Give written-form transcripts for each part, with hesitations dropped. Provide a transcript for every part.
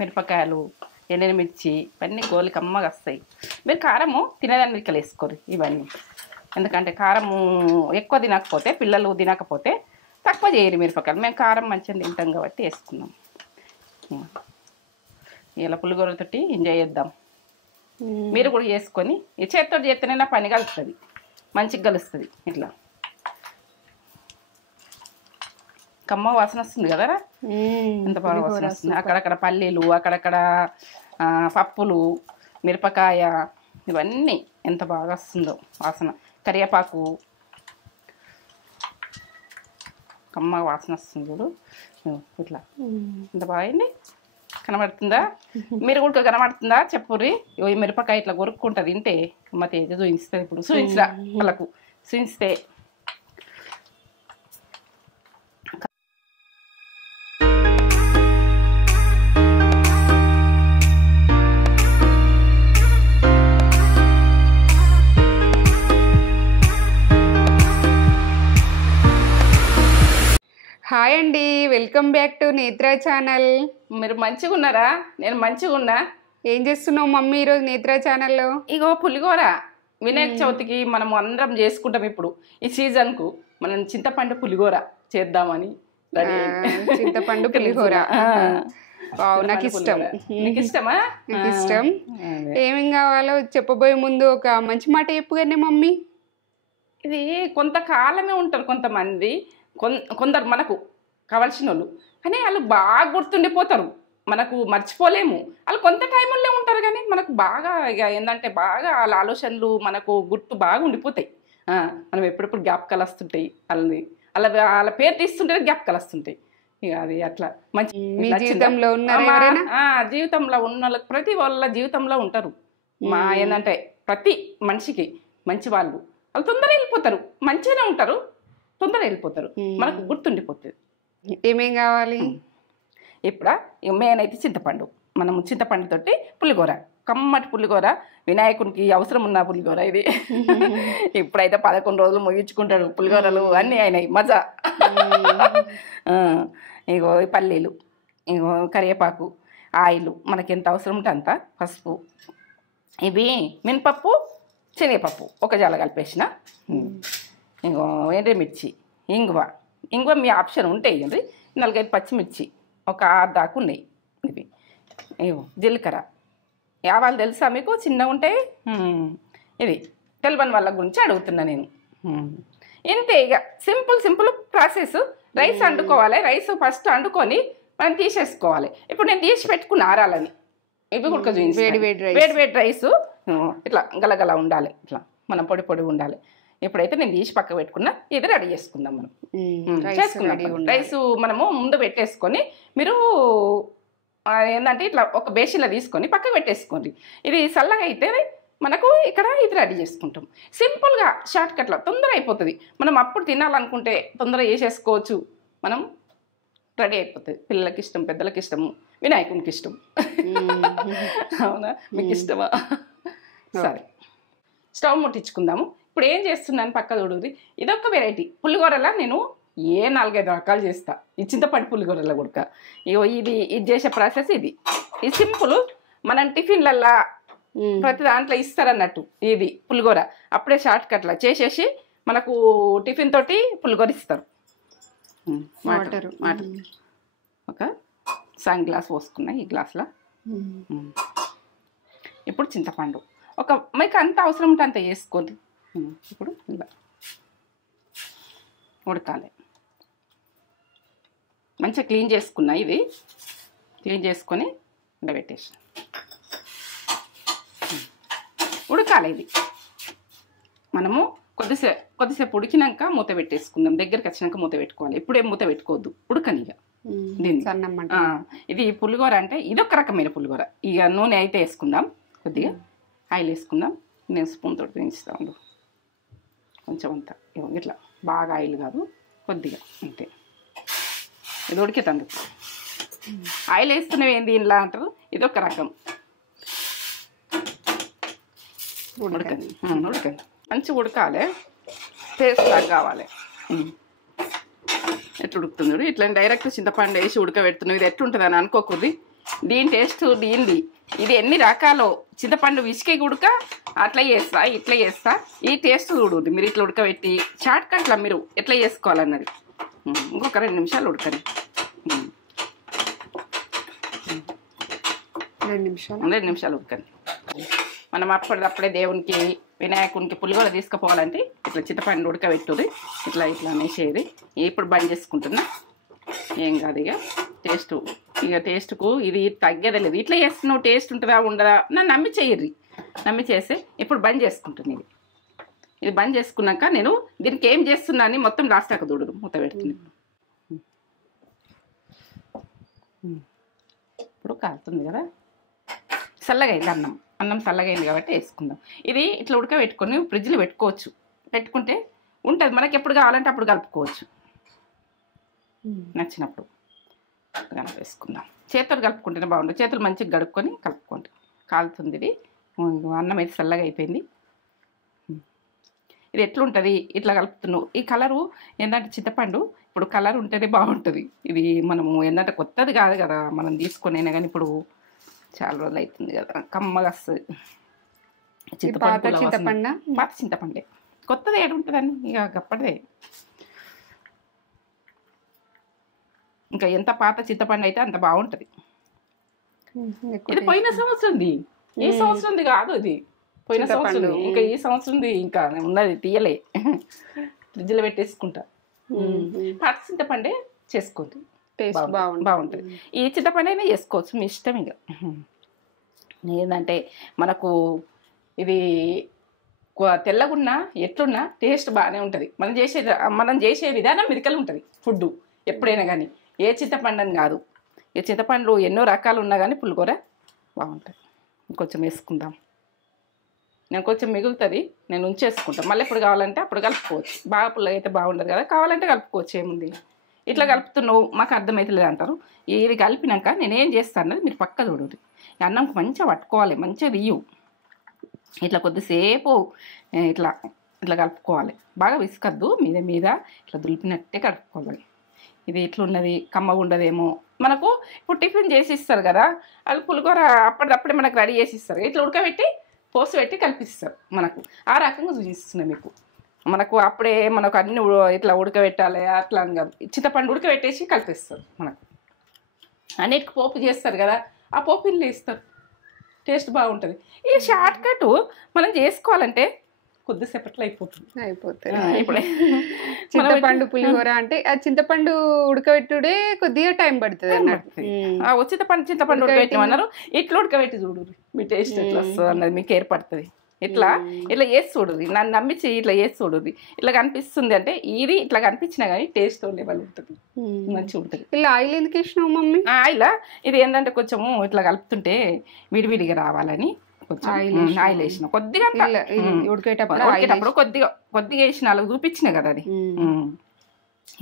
మిరపకాయలు, ఎండిన మిర్చి ఇవన్నీ గోలి కమ్మగా వస్తాయి. మీరు కారము తినేదాన్ని లెక్కలు వేసుకోరు ఇవన్నీ, ఎందుకంటే కారము ఎక్కువ తినకపోతే పిల్లలు తినకపోతే తక్కువ చేయరు మిరపకాయలు. మేము కారం మంచిగా తింటాం కాబట్టి వేసుకున్నాం. ఇలా పులిగోరతోటి ఎంజాయ్ చేద్దాం. మీరు కూడా చేసుకొని ఈ చేతితో చేస్తేనే నా పని కలుస్తుంది, మంచిగా కలుస్తుంది. ఇట్లా కమ్మ వాసన వస్తుంది కదరా, ఎంత బాగా వాసన వస్తుంది. అక్కడక్కడ పల్లీలు, అక్కడక్కడ పప్పులు, మిరపకాయ ఇవన్నీ ఎంత బాగా వస్తుందో వాసన. కరివేపాకు కమ్మ వాసన వస్తుంది చూడు, ఇట్లా ఎంత బాగైంది. కనబడుతుందా? మీరు కూడా కనబడుతుందా చెప్పుర్రి. ఈ మిరపకాయ ఇట్లా కొరుక్కుంటుంది తింటే అమ్మ తేజ చూపిస్తుంది. ఇప్పుడు చూపించరా వాళ్ళకు, చూపిస్తే హాయ్ అండి, వెల్కమ్ బ్యాక్ టు నేత్ర ఛానల్. మీరు మంచిగా ఉన్నారా? నేను మంచిగా ఉన్నా. ఏం చేస్తున్నావు మమ్మీ ఈరోజు నేత్ర ఛానల్లో? ఇగో పులిగోర వినాయక చవితికి మనం అందరం చేసుకుంటాం. ఇప్పుడు ఈ సీజన్కు మనం చింతపండు పులిగోర చేద్దామని చింతపండు పులిహోర. నాకు ఇష్టం. నీకు ఇష్టమా? నాకు ఇష్టం. ఏమేం కావాలో చెప్పబోయే ముందు ఒక మంచి మాట చెప్పుగానే మమ్మీ. ఇది కొంతకాలమే ఉంటారు కొంతమంది, కొందరు మనకు కావాల్సిన వాళ్ళు, కానీ వాళ్ళు బాగా గుర్తుండిపోతారు, మనకు మర్చిపోలేము. వాళ్ళు కొంత టైంలో ఉంటారు కానీ మనకు బాగా ఇక ఏంటంటే బాగా వాళ్ళ ఆలోచనలు మనకు గుర్తు బాగా ఉండిపోతాయి. మనం ఎప్పుడెప్పుడు జ్ఞాపకాలు వస్తుంటాయి వాళ్ళని, వాళ్ళ పేరు తీస్తుంటే జ్ఞాపకాలు వస్తుంటాయి. ఇక అది అట్లా మంచి జీవితంలో జీవితంలో ఉన్న వాళ్ళకి ప్రతి వాళ్ళ జీవితంలో ఉంటారు. మా ఏంటంటే ప్రతి మనిషికి మంచి వాళ్ళు తొందరగా వెళ్ళిపోతారు, మంచిగానే ఉంటారు, తొందరగా వెళ్ళిపోతారు, మనకు గుర్తుండిపోతుంది. ఏమేం కావాలి ఇప్పుడు? మెయిన్ అయితే చింతపండు. మనం చింతపండుతోటి పులిగోర, కమ్మటి పులిగోర, వినాయకునికి అవసరం ఉన్న పులిగోర ఇది. ఇప్పుడైతే 11 రోజులు ముగించుకుంటాడు పులిగోరలు అన్నీ అయినాయి, మజా. ఇగో పల్లీలు, ఇగో కరివేపాకు, ఆయిల్ మనకి ఎంత అవసరం ఉంటే అంత, పసుపు, ఇవి మినపప్పు, శనగపప్పు ఒక జాల కలిపేసిన, ఇంకో ఎండుమిర్చి, ఇంగువ మీ ఆప్షన్ ఉంటే ఇవ్వండి. 4-5 పచ్చిమిర్చి, ఒక 6 దాకా ఉన్నాయి. ఇవి ఇవో జీలకర్ర, ఆవాలు తెలుసా మీకు? చిన్నగా ఉంటాయి. ఇది తెలవని వాళ్ళ గురించి అడుగుతున్నా నేను. ఇంతే, ఇక సింపుల్ ప్రాసెస్. రైస్ వండుకోవాలి. రైస్ ఫస్ట్ వండుకొని మనం తీసేసుకోవాలి. ఇప్పుడు నేను తీసి పెట్టుకున్న ఆరాలని ఇవి కూడా చూపించి, వేడి రైస్ ఇట్లా గలగల ఉండాలి, ఇట్లా మనం పొడి ఉండాలి. ఇప్పుడైతే నేను తీసి పక్క పెట్టుకున్నా, ఇది రెడీ చేసుకుందాం. మనం చేసుకుందాం. రైస్ మనము ముందు పెట్టేసుకొని, మీరు ఏంటంటే ఇట్లా ఒక బేసిన్లో తీసుకొని పక్క పెట్టేసుకోండి. ఇది చల్లగా అయితే మనకు ఇక్కడ ఇది రెడీ చేసుకుంటాం. సింపుల్గా షార్ట్ కట్లో తొందర అయిపోతుంది. మనం అప్పుడు తినాలనుకుంటే తొందరగా చేసేసుకోవచ్చు. మనం రెడీ అయిపోతుంది. పిల్లలకి ఇష్టం, పెద్దలకి ఇష్టము, వినాయకునికి ఇష్టం. అవునా? మీకు ఇష్టమా? సరే, స్టవ్ ముట్టించుకుందాము. ఇప్పుడు ఏం చేస్తున్నాను పక్క చూడుది. ఇదొక వెరైటీ పులిగోరలా నేను 4-5 రకాలు చేస్తా. ఈ చింతపండు పులిగోరల గుడక ఇగో ఇది చేసే ప్రాసెస్ ఇది సింపుల్. మనం టిఫిన్లల్లా ప్రతి దాంట్లో ఇస్తారన్నట్టు ఇది పులిగోర. అప్పుడే షార్ట్ కట్లా చేసేసి మనకు టిఫిన్ తోటి పులిగోర ఇస్తారు. వాటర్ ఒక సగం గ్లాస్ పోసుకున్నా ఈ గ్లాస్లో. ఇప్పుడు చింతపండు మీకు అంత అవసరం ఉంటే అంత వేసుకోండి. ఇప్పుడు ఇలా ఉడకాలి. మంచిగా క్లీన్ చేసుకున్నా. ఇది క్లీన్ చేసుకొని ఇలా పెట్టేసి ఉడకాలి. ఇది మనము కొద్దిసేపు ఉడికినాక మూత పెట్టేసుకుందాం. దగ్గరికి వచ్చినాక మూత పెట్టుకోవాలి. ఇప్పుడే మూత పెట్టుకోవద్దు, ఉడకనిగా దీన్ని. ఇది పులిగోర అంటే ఇదొక రకమైన పులిగోర. ఇక నూనె అయితే వేసుకుందాం, కొద్దిగా ఆయిల్ వేసుకుందాం. నేను స్పూన్ తోటి వేయిస్తాను కొంచెం అంతా. ఇట్లా బాగా ఆయిల్ కాదు, కొద్దిగా అంతే. ఇది ఉడికేతందు. ఆయిల్ వేస్తున్నవి ఏంది ఇలా అంటారు. ఇదొక రకం. ఉడకండి మంచిగా ఉడకాలి. టేస్ట్ లాగా కావాలి. ఎట్లా ఉడుకుతుంది? ఇట్లా డైరెక్ట్ చింతపండు వేసి ఉడకబెడుతున్నావు. ఇది ఎట్లుంటుంది అని అనుకోకూడదు. దీని టేస్ట్ దీనిది. ఇది ఎన్ని రకాలు చింతపండు విసికి ఉడక అట్లా చేస్తా, ఇట్లా చేస్తా. ఈ టేస్ట్ చూడు మీరు ఇట్లా ఉడకబెట్టి షార్ట్ కట్లా మీరు ఎట్లా చేసుకోవాలన్నది. ఇంకొక 2 నిమిషాలు ఉడకని. 2 నిమిషాలు ఉడకని. మనం అప్పటిదప్పుడే దేవునికి వినాయకునికి పులిహోర తీసుకుపోవాలంటే ఇట్లా చింతపండు ఉడకబెట్టుది ఇట్లా ఇట్లా అనేసేది. ఇప్పుడు బంద్ చేసుకుంటున్నా, ఏం కాదు ఇక టేస్ట్కు ఇది తగ్గేదే లేదు. ఇట్లా చేస్తున్నావు టేస్ట్ ఉంటుందా ఉండదా నన్ను నమ్మి చెయ్యర్రి, నమ్మి చేస్తే ఇప్పుడు బంద్ చేసుకుంటుంది. ఇది బంద్ చేసుకున్నాక నేను దీనికి ఏం చేస్తున్నా అని మొత్తం లాస్ట్ దాకా చూడదు మూత పెడుతుంది. ఇప్పుడు కాలుతుంది కదా, చల్లగా అయింది అన్నం చల్లగా అయింది కాబట్టి వేసుకుందాం. ఇది ఇట్లా ఉడకబెట్టుకొని ఫ్రిడ్జ్లో పెట్టుకోవచ్చు, పెట్టుకుంటే ఉంటుంది మనకి ఎప్పుడు కావాలంటే అప్పుడు కలుపుకోవచ్చు. నచ్చినప్పుడు వేసుకుందాం. చేతులు కలుపుకుంటేనే బాగుంటుంది, చేతులు మంచిగా గడుపుకొని కలుపుకోండి. కాలుతుంది ఇది, అన్నం అయితే చల్లగా అయిపోయింది. ఇది ఎట్లుంటుంది ఇట్లా కలుపుతున్నావు. ఈ కలరు ఏంటంటే చింతపండు ఇప్పుడు కలర్ ఉంటేనే బాగుంటుంది. ఇది మనము ఏంటంటే కొత్తది కాదు కదా మనం తీసుకొనైనా కానీ ఇప్పుడు చాలా రోజులు అవుతుంది కదా, కమ్మగా వస్తుంది చింతపండు. పాత చింతపండే, కొత్తది ఏడు ఉంటుందని ఇక గప్పటిదే. ఇంకా ఎంత పాత చింతపండు అయితే అంత బాగుంటుంది. ఇది పోయిన సంవత్సరంది, ఈ సంవత్సరంది కాదు. ఇది పోయిన సంవత్సరం, ఇంకా ఈ సంవత్సరంది ఇంకా ఉన్నది తీయలే, ఫ్రిడ్జ్లో పెట్టేసుకుంటా. పాత చింతపండే చేసుకోండి, బాగుంటుంది. ఈ చింతపండు చేసుకోవచ్చు మీ ఇష్టం. ఇక ఏంటంటే మనకు ఇది తెల్లగున్నా ఎట్లున్నా టేస్ట్ బాగానే ఉంటుంది. మనం చేసే విధానం మెరికలు ఉంటుంది ఫుడ్ ఎప్పుడైనా కానీ. ఏ చింతపండు అని కాదు, ఈ చింతపండు ఎన్నో రకాలు ఉన్నా కానీ పులిహోర బాగుంటుంది. ఇంకొంచెం వేసుకుందాం, నేను కొంచెం మిగులుతుంది నేను ఉంచేసుకుంటాను, మళ్ళీ ఎప్పుడు కావాలంటే అప్పుడు కలుపుకోవచ్చు. బాగా పుల్లగా అయితే బాగుండదు కదా, కావాలంటే కలుపుకోవచ్చు, ఏముంది. ఇట్లా కలుపుతున్నావు మాకు అర్థమవుతలేదు అంటారు. ఇది కలిపినాక నేనేం చేస్తాను అన్నది మీరు పక్క చూడండి. అన్నంకి మంచిగా పట్టుకోవాలి, మంచిగా తీయు. ఇట్లా కొద్దిసేపు ఇట్లా ఇట్లా కలుపుకోవాలి, బాగా విసుకద్దు, మీద ఇట్లా దులిపినట్టే కలుపుకోవాలి. ఇది ఇట్లున్నది కమ్మగా ఉండదేమో. మనకు ఇప్పుడు టిఫిన్ చేసి ఇస్తారు కదా, వాళ్ళు పులిహోర అప్పటిదప్పుడే మనకు రెడీ చేసి ఇస్తారు, ఇట్లా ఉడకబెట్టి పోసి పెట్టి కల్పిస్తారు మనకు. ఆ రకంగా చూపిస్తున్నాయి మీకు. మనకు అప్పుడే మనకు అన్ని ఇట్లా ఉడకబెట్టాలి అట్లా అని కాదు, చింతపండు ఉడకబెట్టేసి కలిపిస్తారు మనకు. అన్నిటికి పోపు చేస్తారు కదా, ఆ పోపు ఇల్లు వేస్తారు, టేస్ట్ బాగుంటుంది. ఈ షార్ట్ కట్ మనం చేసుకోవాలంటే కొద్దిసేపట్లో అయిపోతుంది. ఇప్పుడే చింతపండు పులిహోర అంటే ఆ చింతపండు ఉడకబెట్టుడే కొద్దిగా టైం పడుతుంది అన్నట్టు. చింతపండు ఉడకబెట్టమన్నారు, ఇట్లా ఉడకబెట్టి చూడు మీ టేస్ట్ ఎట్లా వస్తుంది అన్నది మీకు ఏర్పడుతుంది. ఇట్లా చేసి చూడుది, నన్ను నమ్మించి ఇట్లా చేసి చూడుది. ఇట్లా కనిపిస్తుంది అంటే ఇది ఇట్లా కనిపించినా కానీ టేస్ట్ లెవెల్ ఉంటుంది, మంచిగా ఉంటుంది. ఇలా ఆయిల్ ఎందుకు వేసినావు మమ్మీ? ఆయిల్ ఇది ఏంటంటే కొంచెము ఇట్లా కలుపుతుంటే విడివిడిగా రావాలని కొంచెం ఆయిల్ వేసిన కొద్దిగా ఉడికేటప్పుడు కొద్దిగా వేసిన అలాగ చూపించిన కదా అది.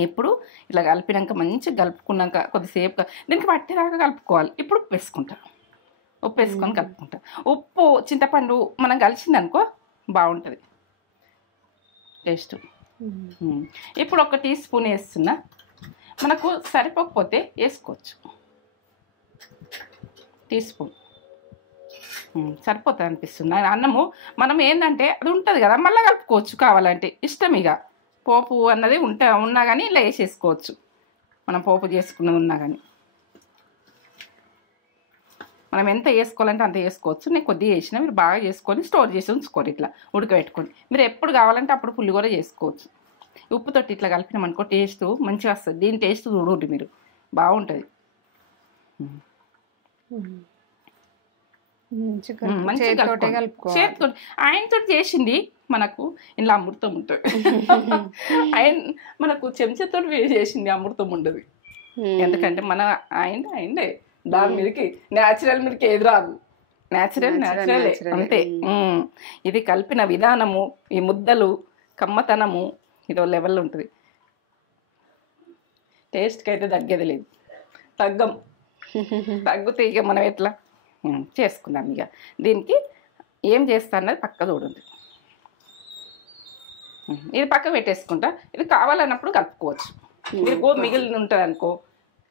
ఇప్పుడు ఇట్లా కలిపినాక మంచిగా కలుపుకున్నాక కొద్దిసేపు దీనికి పట్టేదాకా కలుపుకోవాలి. ఇప్పుడు ఉప్పు వేసుకుంటా, ఉప్పు వేసుకొని కలుపుకుంటా. ఉప్పు చింతపండు మనం కలిసింది అనుకో బాగుంటుంది టేస్ట్. ఇప్పుడు 1 టీ స్పూన్ వేస్తున్నా, మనకు సరిపోకపోతే వేసుకోవచ్చు. టీ స్పూన్ సరిపోతుంది అనిపిస్తుంది. అన్నము మనం ఏంటంటే అది ఉంటుంది కదా, మళ్ళీ కలుపుకోవచ్చు కావాలంటే, ఇష్టం. ఇక పోపు అన్నది ఉన్నా కానీ ఇలా వేసేసుకోవచ్చు, మనం పోపు చేసుకున్నది ఉన్నా కానీ. మనం ఎంత వేసుకోవాలంటే అంత వేసుకోవచ్చు. నేను కొద్దిగా వేసిన, మీరు బాగా చేసుకొని స్టోర్ చేసి ఉంచుకోరు, ఇట్లా ఉడకబెట్టుకొని. మీరు ఎప్పుడు కావాలంటే అప్పుడు పులిహోర చేసుకోవచ్చు. ఉప్పుతోటి ఇట్లా కలిపినామనుకో టేస్ట్ మంచిగా వస్తుంది. దీని టేస్ట్ చూడండి మీరు, బాగుంటుంది. చేతితో ఆయనతో చేసింది మనకు ఇంట్లో అమృతం ఉంటుంది. ఆయన మనకు చెంచాతో చేసింది అమృతం ఉండదు. ఎందుకంటే మన ఆయనే దాని మీదకి న్యాచురల్ మీదకి ఏది రాదు, న్యాచురల్ అంతే. ఇది కలిపిన విధానము, ఈ ముద్దలు కమ్మతనము ఇదో లెవెల్లో ఉంటుంది. టేస్ట్కి అయితే తగ్గేది లేదు, తగ్గితే ఇక మనం ఎట్లా చేసుకుందాం. ఇక దీనికి ఏం చేస్తా అన్నది పక్క చూడండి. ఇది పక్క పెట్టేసుకుంటా. ఇది కావాలన్నప్పుడు కలుపుకోవచ్చు. మీరు మిగిలిన ఉంటుంది అనుకో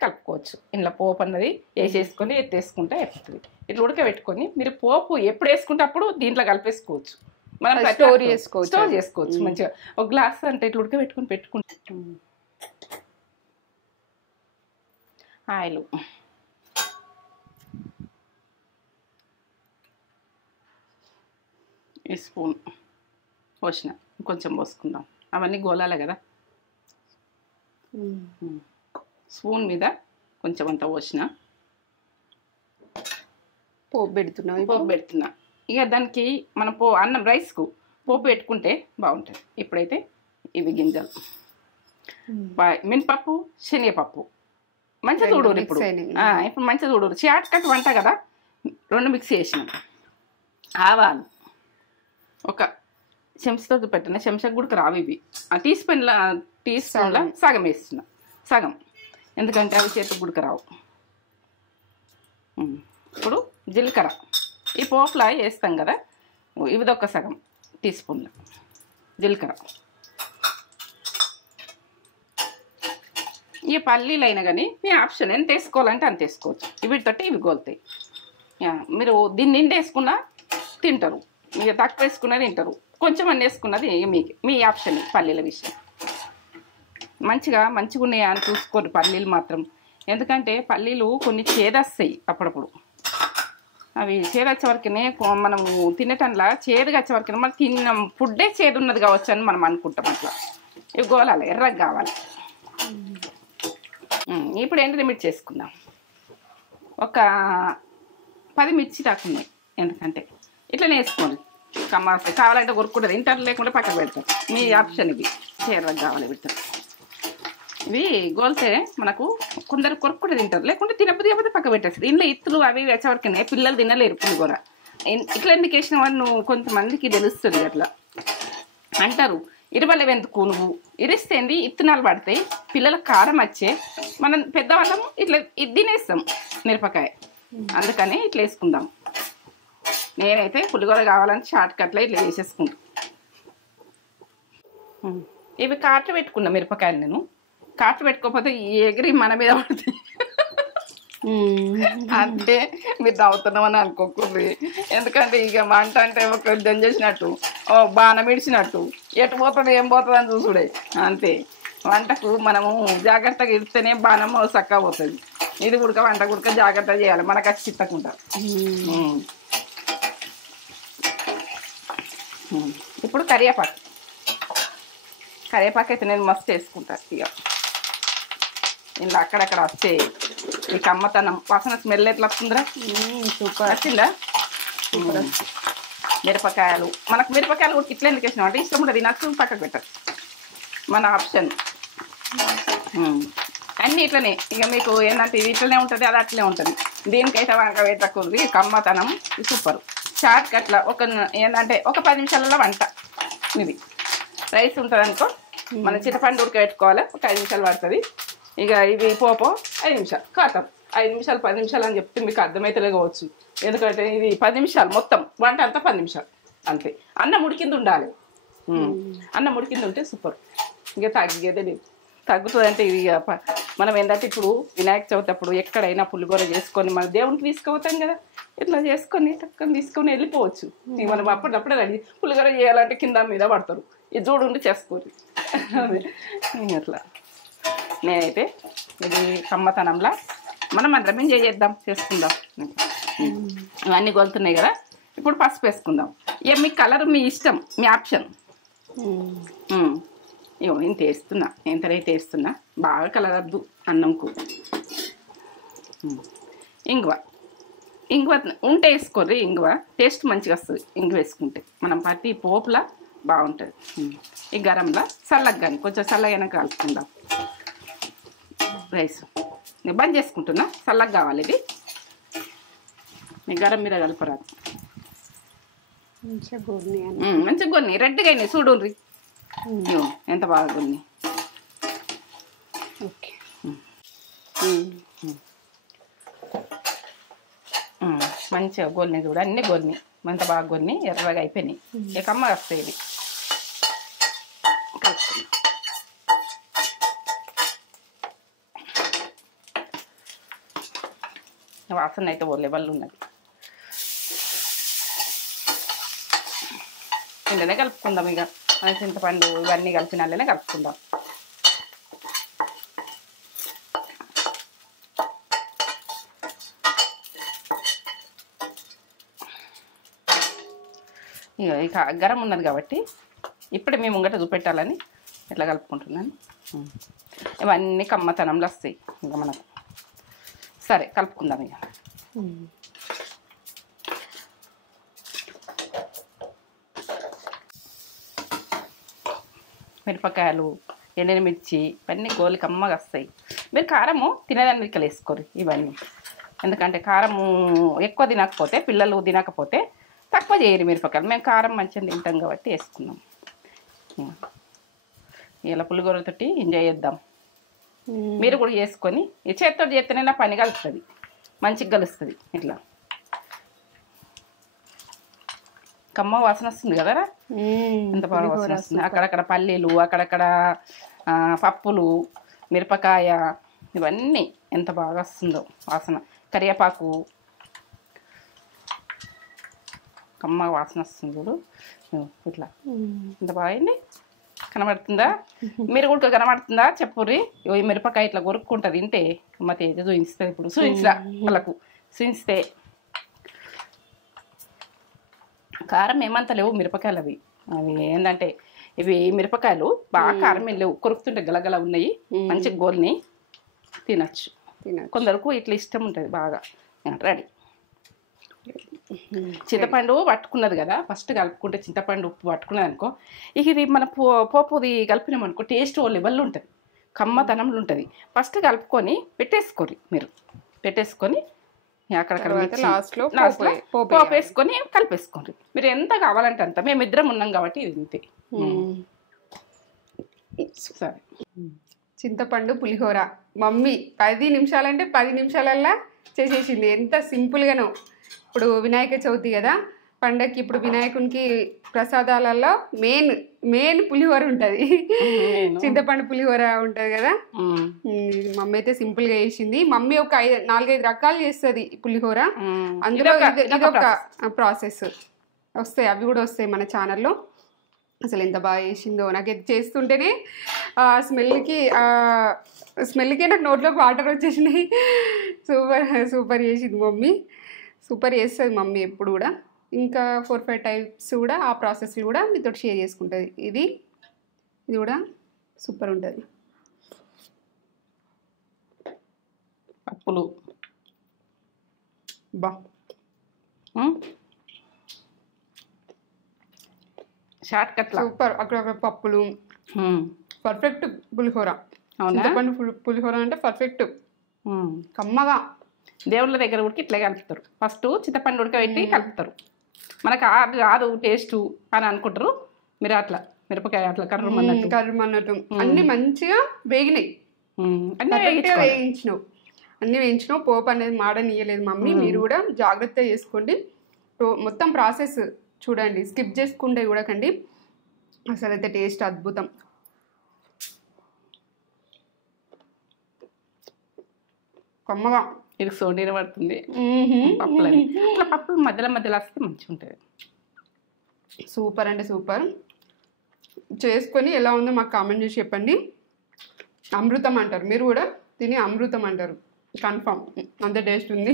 కలుపుకోవచ్చు. ఇంట్లో పోపు అన్నది వేసేసుకొని ఎత్తేసుకుంటే అయిపోతుంది. ఇట్లా ఉడకబెట్టుకొని మీరు పోపు ఎప్పుడు వేసుకుంటే అప్పుడు దీంట్లో కలిపేసుకోవచ్చు. మనం స్టోర్ చేసుకోవచ్చు మంచిగా. ఒక గ్లాస్ అంటే ఇట్లా ఉడకబెట్టుకొని పెట్టుకుంటాం. ఆయిల్ ఈ స్పూన్ పోసిన, కొంచెం పోసుకుందాం. అవన్నీ గోలాలి కదా. స్పూన్ మీద కొంచెం అంతా పోసిన, పోపు పెడుతున్నా. ఇక దానికి మనం అన్నం రైస్కు పోపు పెట్టుకుంటే బాగుంటుంది. ఇప్పుడైతే ఇవి గింజలు, మినపప్పు, శనగపప్పు మంచిగా చూడరు. ఇప్పుడు మంచిగా చూడరు. చాట్ కట్ వంట కదా, 2 మిక్స్ చేసినాం. ఆవాలు ఒక చెంచాతో పెట్టిన, చెంచా కూడా రావు ఇవి. టీ స్పూన్లో సగం వేస్తున్నా, సగం, ఎందుకంటే అవి చేతికి గుడక రావు. ఇప్పుడు జీలకర్ర ఈ పోపులా వేస్తాం కదా, ఇవిదొక సగం టీ స్పూన్ల జీలకర్ర. ఈ పల్లీలు అయినా కానీ మీ ఆప్షన్, ఎంత వేసుకోవాలంటే అంత వేసుకోవచ్చు. వీటితోటి ఇవి గోలుతాయి. మీరు దీన్ని నిండా వేసుకున్నా తింటారు, ఇక తక్కువ వేసుకున్నది తింటారు, కొంచెం అన్నీ వేసుకున్నది మీ ఆప్షన్. పల్లీల విషయం మంచిగా ఉన్నాయా అని చూసుకోరు పల్లీలు మాత్రం. ఎందుకంటే పల్లీలు కొన్ని చేదొస్తాయి అప్పుడప్పుడు. అవి చేదొచ్చే వరకునే మనము తినేటంలా చేదుగా వచ్చే వరకు మనం తిన్న ఫుడ్డే చేదు ఉన్నది కావచ్చు అని మనం అనుకుంటాం. అట్లా ఇవి గోలాలి, ఎర్రగా కావాలి. ఇప్పుడు ఎండు మిర్చి చేసుకుందాం. ఒక 10 మిర్చి రాకున్నాయి, ఎందుకంటే ఇట్లనే వేసుకోండి. కమ్మ వస్తాయి. కావాలంటే కొరుక్కుంటుంది, ఇంటర్ లేకుండా పక్కకు పెడతారు. మీ ఆప్షన్. ఇవి ఎర్రగా కావాలి పెడతారు. ఇవి గోలితే మనకు కొందరు కొరుక్కుంటే తింటారు, లేకుంటే తినకపోతే పక్క పెట్టేస్తారు. ఇంట్లో ఇత్తులు అవి వచ్చేవరకునే పిల్లలు తినలేరు పులిగూర. ఇట్లా ఎందుకు వేసిన వాళ్ళు కొంతమందికి తెలుస్తుంది. అట్లా అంటారు, ఇరవలేవు ఎందుకు నువ్వు ఇరిస్తేంది, ఇత్తనాలు పడతాయి, పిల్లలకు కారం వచ్చే, మనం పెద్దవాళ్ళము ఇట్లా తినేస్తాం మిరపకాయ. అందుకని ఇట్లా వేసుకుందాం. నేనైతే పులిగూర కావాలని షార్ట్ కట్లో ఇట్లా వేసేసుకుంటాను. ఇవి కాట్లు పెట్టుకున్నా మిరపకాయలు. నేను కాట్లు పెట్టుకోకపోతే ఎగిరి మన మీద పడుతుంది. అంటే మీరు నవ్వుతున్నామని అనుకోకూడదు. ఎందుకంటే ఇక మంట అంటే ఒక యుద్ధం చేసినట్టు, బాణం ఇడిచినట్టు, ఎటు పోతుంది ఏం పోతుంది అని చూసుడే. అంతే. వంటకు మనము జాగ్రత్తగా ఇడితేనే బాణం చక్కగా పోతుంది. ఇది గుడక వంట గుడక జాగ్రత్త చేయాలి, మనకు అది చిత్తకుండా. ఇప్పుడు కరివేపాకు అయితే నేను మస్తు వేసుకుంటాను. ఇక ఇంట్లో అక్కడక్కడ వస్తే ఈ కమ్మతనం వాసన స్మెల్ ఎట్లా వస్తుందిరా? సూపర్ వచ్చిందా? మిరపకాయలు మనకు మిరపకాయలు కూడా ఇట్లా ఎందుకు వేసినాం అంటే ఇష్టం ఉంటుంది, నచ్చు పక్కకు పెట్టచ్చు, మన ఆప్షన్. అన్నీ ఇట్లనే. ఇక మీకు ఏంటంటే ఇది ఇట్లనే ఉంటుంది, అది అట్లనే ఉంటుంది. దీనికైతే వంక వేటకూడదు. కమ్మతనం సూపర్. షార్ట్ కట్లా ఒక ఏంటంటే ఒక 10 నిమిషాలలో వంట. ఇది రైస్ ఉంటుంది అనుకో, మనం చింతపండు ఉడకబెట్టుకోవాలి, ఒక 5 నిమిషాలు పడుతుంది. ఇక ఇవి పోపో 5 నిమిషాలు కాతం. 5 నిమిషాలు 10 నిమిషాలు అని చెప్తే మీకు అర్థమైతలే కావచ్చు. ఎందుకంటే ఇది 10 నిమిషాలు మొత్తం వంట అంతా 10 నిమిషాలు అంతే. అన్నం ఉడికింది ఉండాలి. అన్నం ఉడికింది ఉంటే సూపర్. ఇక తగ్గేదే లేదు. తగ్గుతుందంటే ఇది మనం ఏంటంటే ఇప్పుడు వినాయక చవితి అప్పుడు ఎక్కడైనా పులిగూర చేసుకొని మన దేవునికి తీసుకుపోతాం కదా, ఇట్లా చేసుకొని టక్కని తీసుకొని వెళ్ళిపోవచ్చు. మనం అప్పుడప్పుడే రెడీ. పులిగూర చేయాలంటే కింద మీద పడతారు, ఇది చూడుండి చేసుకోరు. అదే అట్లా. నేనైతే ఇది కమ్మతనంలా మనం అందరం చేద్దాం, చేసుకుందాం. ఇవన్నీ గొలుతున్నాయి కదా. ఇప్పుడు పసుపు వేసుకుందాం. ఇక మీ కలర్ మీ ఇష్టం, మీ ఆప్షన్. ఇగో ఇంత వేస్తున్నా, ఎంతనైతే వేస్తున్నా. బాగా కలర్ వద్దు అన్నంకు. ఇంగువ ఉంటే వేసుకోర్రి. ఇంగువ టేస్ట్ మంచిగా వస్తుంది. ఇంగువ వేసుకుంటే మనం ప్రతి పోపులా బాగుంటుంది. ఈ గరంలో చల్లగా కానీ కొంచెం చల్లగా కలుపుకుందాం. రైస్ నేను బంద్ చేసుకుంటున్నా, చల్లగా కావాలి ఇది. మీ గరం మీద కలపరాదు. మంచిగా కొన్ని రెడ్గా అయినాయి చూడుర్రి. ఎంత బాగా కొన్ని. ఓకే. మంచిగా గొన్ని చూడ, అన్ని గొన్ని ఎంత బాగా గొన్ని ఎర్రగా అయిపోయినాయి. ఇక అమ్మ వస్తాయి ఇవి కలుపుకున్నాం. వాసన అయితే ఓ లెవెల్ ఉన్నది. ఇందులోనే కలుపుకుందాం. ఇక మన చింతపండు ఇవన్నీ కలిపిన వాళ్ళనే కలుపుకుందాం. ఇక గరం ఉన్నది కాబట్టి ఇప్పుడే మేము ముంగట చూపెట్టాలని ఇట్లా కలుపుకుంటున్నాను. ఇవన్నీ కమ్మతనంలో వస్తాయి ఇంకా మనకు. సరే కలుపుకుందాం ఇక. మిరపకాయలు, ఎండిన మిర్చి ఇవన్నీ గోలి కమ్మగా వస్తాయి. మీరు కారము తినేదాన్ని ఇక్కడ వేసుకోరు ఇవన్నీ, ఎందుకంటే కారము ఎక్కువ తినకపోతే, పిల్లలు తినకపోతే తక్కువ చేయరు మిరపకాయలు. మేము కారం మంచిగా తింటాం కాబట్టి వేసుకున్నాం. ఇలా పులిగూరతోటి ఎంజాయ్ చేద్దాం. మీరు కూడా చేసుకొని ఈ చేతితో చేస్తేనే నా పని కలుస్తుంది, మంచిగా కలుస్తుంది. ఇట్లా కమ్మ వాసన వస్తుంది కదరా, ఎంత బాగా వాసన వస్తుంది. అక్కడక్కడ పల్లీలు, అక్కడక్కడ పప్పులు, మిరపకాయ ఇవన్నీ ఎంత బాగా వస్తుందో వాసన. కరివేపాకు కమ్మ వాసన వస్తుంది చూడు. ఇట్లా ఎంత బాగైంది, కనబడుతుందా? మీరు కూడా కనబడుతుందా చెప్పుర్రి. ఈ మిరపకాయ ఇట్లా కొరుక్కుంటుంది తింటే అమ్మ తేజ చూపిస్తుంది. ఇప్పుడు చూపించరా వాళ్ళకు, చూపిస్తే కారం ఏమంత లేవు మిరపకాయలు. అవి ఏంటంటే ఇవి మిరపకాయలు బాగా కారం ఏం లేవు, కొరుకుతుంటే గలగల ఉన్నాయి, మంచి గోల్ని తినచ్చు. కొందరకు ఇట్లా ఇష్టం ఉంటుంది బాగా. రెడీ. చింతపండు పట్టుకున్నది కదా, ఫస్ట్ కలుపుకుంటే చింతపండు ఉప్పు పట్టుకున్నది అనుకో, ఇది మన పోపుది కలిపినామనుకో టేస్ట్ ఓ లెవెల్ ఉంటుంది, కమ్మతనంలో ఉంటుంది. ఫస్ట్ కలుపుకొని పెట్టేసుకోరు మీరు, పెట్టేసుకొని అక్కడ లాస్ట్లో పోపు వేసుకొని కలిపేసుకోండి. మీరు ఎంత కావాలంటే అంత. మేమిద్దరం ఉన్నాం కాబట్టి ఇది ఇంతే. సరే, చింతపండు పులిహోర మమ్మీ 10 నిమిషాలంటే 10 నిమిషాలల్లా చేసేసింది. ఎంత సింపుల్గానో. ఇప్పుడు వినాయక చవితి కదా పండగకి, ఇప్పుడు వినాయకునికి ప్రసాదాలలో మెయిన్ పులిహోర ఉంటుంది, చింతపండు పులిహోర ఉంటుంది కదా. మమ్మీ అయితే సింపుల్గా చేసింది. మమ్మీ ఒక 4-5 రకాలు చేస్తుంది పులిహోర. అందులో ఇదొక ప్రాసెస్ వస్తాయి, అవి కూడా వస్తాయి మన ఛానల్లో. అసలు ఎంత బాగా చేసిందో, నాకు ఇది చేస్తుంటేనే స్మెల్కే నాకు నోట్లోకి వాటర్ వచ్చేసినాయి. సూపర్ చేసింది మమ్మీ, సూపర్ చేస్తుంది మమ్మీ ఎప్పుడు కూడా. ఇంకా 4-5 టైప్స్ కూడా ఆ ప్రాసెస్లు కూడా మీతో షేర్ చేసుకుంటుంది. ఇది కూడా సూపర్ ఉంటుంది. పప్పులు బా షార్ట్ కట్ సూపర్. అక్కడ పప్పులు పర్ఫెక్ట్ పులిహోర. చింతపండు పులిహోర అంటే పర్ఫెక్ట్, కమ్మగా. దేవుళ్ళ దగ్గర కూడా ఇట్లా కలుపుతారు. ఫస్ట్ చింతపండు ఉడకబెట్టి కలుపుతారు. మనకు రాదు టేస్ట్ అని అనుకుంటారు. మీరు అట్లా మిరపకాయ అట్లా కర్రమన్నట్టు అన్ని మంచిగా వేగినాయి, అన్ని వేయించినావు. పోపు అనేది మాడనియలేదు మమ్మీ. మీరు కూడా జాగ్రత్త చేసుకోండి. మొత్తం ప్రాసెస్ చూడండి, స్కిప్ చేసుకుంటే చూడకండి. అసలు అయితే టేస్ట్ అద్భుతం. కమ్మగా ఇది సోడీన పడుతుంది పప్పులని. అట్లా పప్పులు మధ్యలో వస్తే మంచిగా ఉంటుంది. సూపర్ అంటే సూపర్. చేసుకొని ఎలా ఉందో మాకు కామెంట్ చేసి చెప్పండి. అమృతం అంటారు, మీరు కూడా తిని అమృతం అంటారు కన్ఫామ్, అంత టేస్ట్ ఉంది.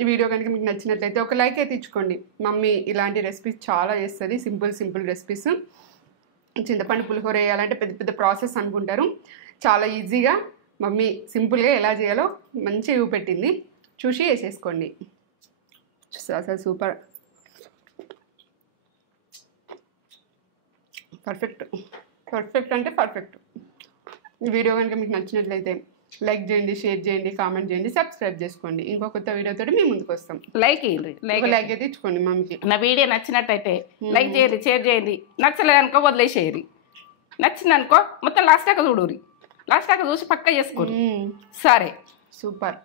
ఈ వీడియో కనుక మీకు నచ్చినట్లయితే ఒక లైక్ అయితే ఇచ్చుకోండి. మమ్మీ ఇలాంటి రెసిపీస్ చాలా చేస్తుంది, సింపుల్ రెసిపీస్. చింతపండు పులిహోర వేయాలంటే పెద్ద ప్రాసెస్ అనుకుంటారు, చాలా ఈజీగా మమ్మీ సింపుల్గా ఎలా చేయాలో మంచిగా చూపెట్టింది. చూసి వేసేసుకోండి. అసలు సూపర్, పర్ఫెక్ట్ అంటే పర్ఫెక్ట్. ఈ వీడియో కనుక మీకు నచ్చినట్లయితే లైక్ చేయండి, షేర్ చేయండి, కామెంట్ చేయండి, సబ్స్క్రైబ్ చేసుకోండి. ఇంకో కొత్త వీడియోతో మేము ముందుకు వస్తాం. లైక్ చేయండి, లైక్ అయితే ఇచ్చుకోండి మమ్మీకి. నా వీడియో నచ్చినట్టయితే లైక్ చేయండి, షేర్ చేయండి. నచ్చలేదు అనుకో వదిలేసేయరి, నచ్చింది అనుకో మొత్తం లాస్ట్ దాకా చూడరి, లాస్ట్ దాకా చూసి పక్క చేసుకోండి. సరే, సూపర్.